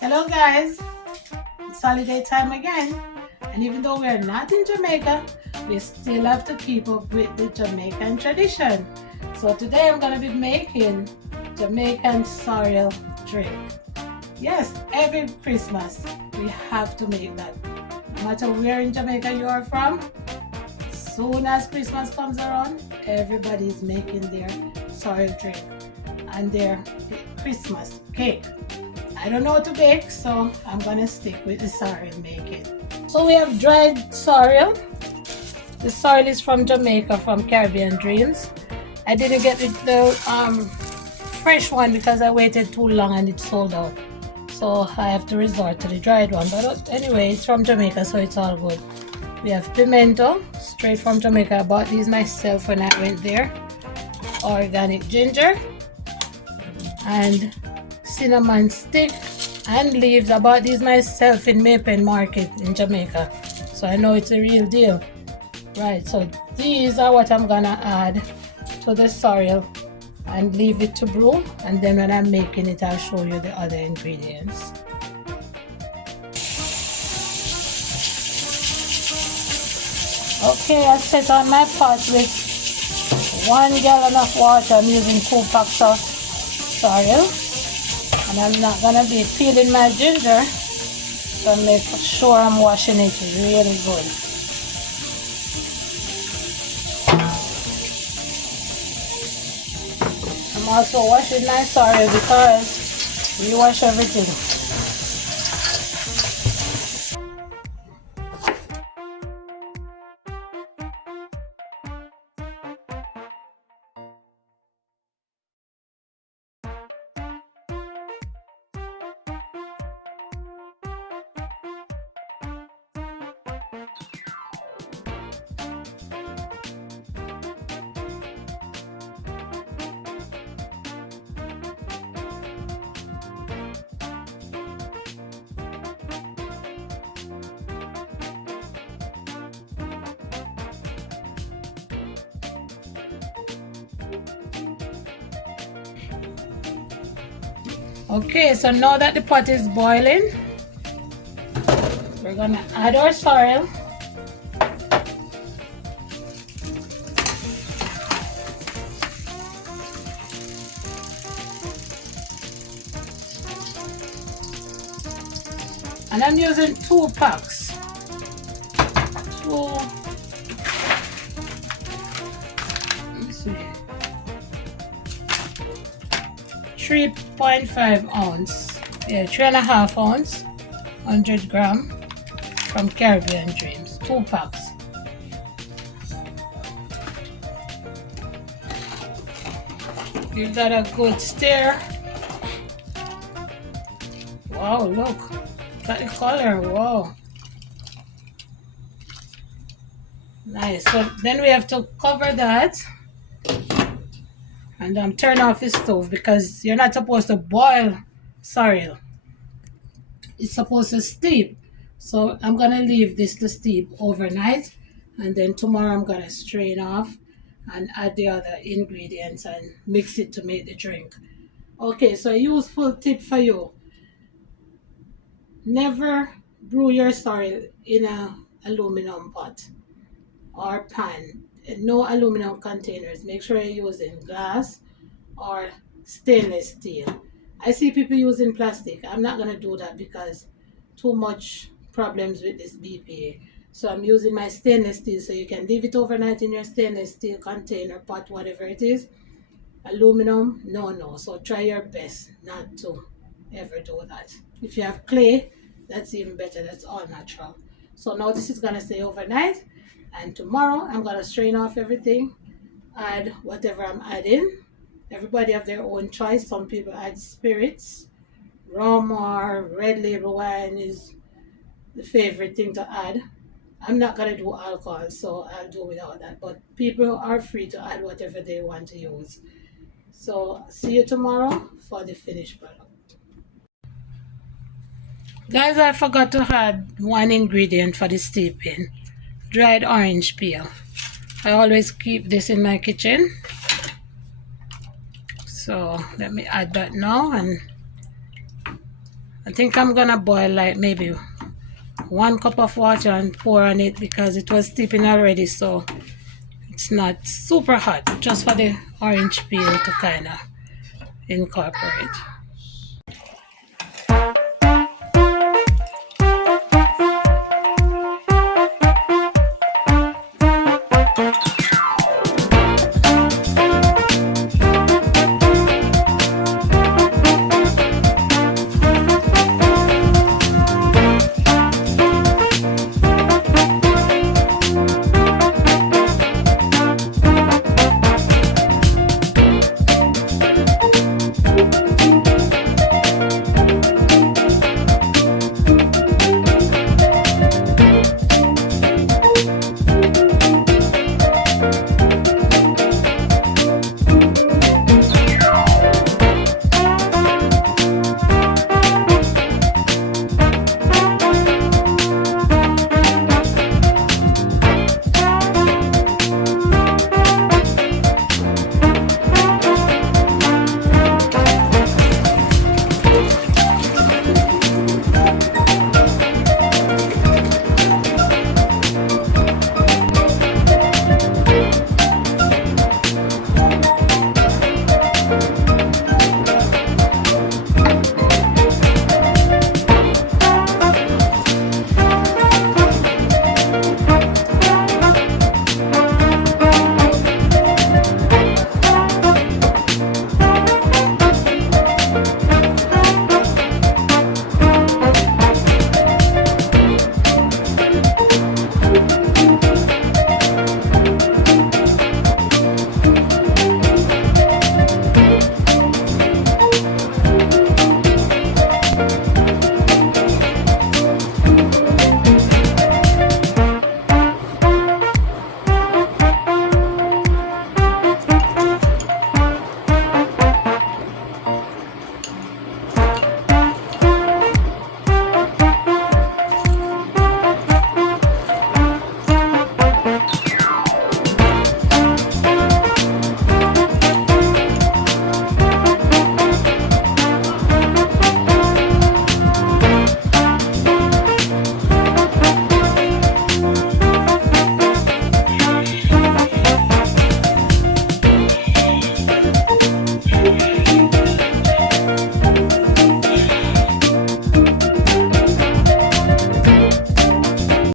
Hello guys, it's holiday time again, and even though we're not in Jamaica, we still have to keep up with the Jamaican tradition. So today I'm gonna be making Jamaican sorrel drink. Yes, every Christmas we have to make that. No matter where in Jamaica you are from, soon as Christmas comes around, everybody's making their sorrel drink and their Christmas cake. I don't know how to bake, so I'm gonna stick with the sorrel making. So we have dried sorrel. The sorrel is from Jamaica, from Caribbean Dreams. I didn't get the fresh one because I waited too long and it sold out. So I have to resort to the dried one. But anyway, it's from Jamaica, so it's all good. We have pimento, straight from Jamaica. I bought these myself when I went there. Organic ginger and cinnamon stick and leaves. I bought these myself in Maypen Market in Jamaica, so I know it's a real deal. Right, so these are what I'm gonna add to the sorrel and leave it to brew, and then when I'm making it I'll show you the other ingredients. Okay, I set on my pot with 1 gallon of water. I'm using 2 packs of sorrel, and I'm not gonna be peeling my ginger, so make sure I'm washing it really good. I'm also washing my sorrel because we wash everything. Okay, so now that the pot is boiling, we're gonna add our sorrel. And I'm using 2 packs. 3.5 ounce, yeah, 3.5 ounce, 100 gram from Caribbean Dreams, 2 packs. Give that a good stir. Wow, look, got the color. Wow, nice. So then we have to cover that and turn off the stove, because you're not supposed to boil sorrel. It's supposed to steep. So I'm gonna leave this to steep overnight, and then tomorrow I'm gonna strain off and add the other ingredients and mix it to make the drink. Okay, so a useful tip for you: never brew your sorrel in a aluminum pot or pan. No aluminum containers. Make sure you're using glass or stainless steel. I see people using plastic. I'm not gonna do that because too much problems with this BPA. So I'm using my stainless steel. So you can leave it overnight in your stainless steel container, pot, whatever it is. Aluminum, no. So try your best not to ever do that. If you have clay, that's even better. That's all natural. So now this is gonna stay overnight, and tomorrow I'm gonna strain off everything, add whatever I'm adding. Everybody have their own choice. Some people add spirits, rum or red label wine is the favorite thing to add. I'm not gonna do alcohol, so I'll do without that. But people are free to add whatever they want to use. So see you tomorrow for the finished product. Guys, I forgot to add one ingredient for the steeping: dried orange peel. I always keep this in my kitchen. So let me add that now, and think I'm gonna boil like maybe 1 cup of water and pour on it because it was steeping already, so it's not super hot, just for the orange peel to kind of incorporate.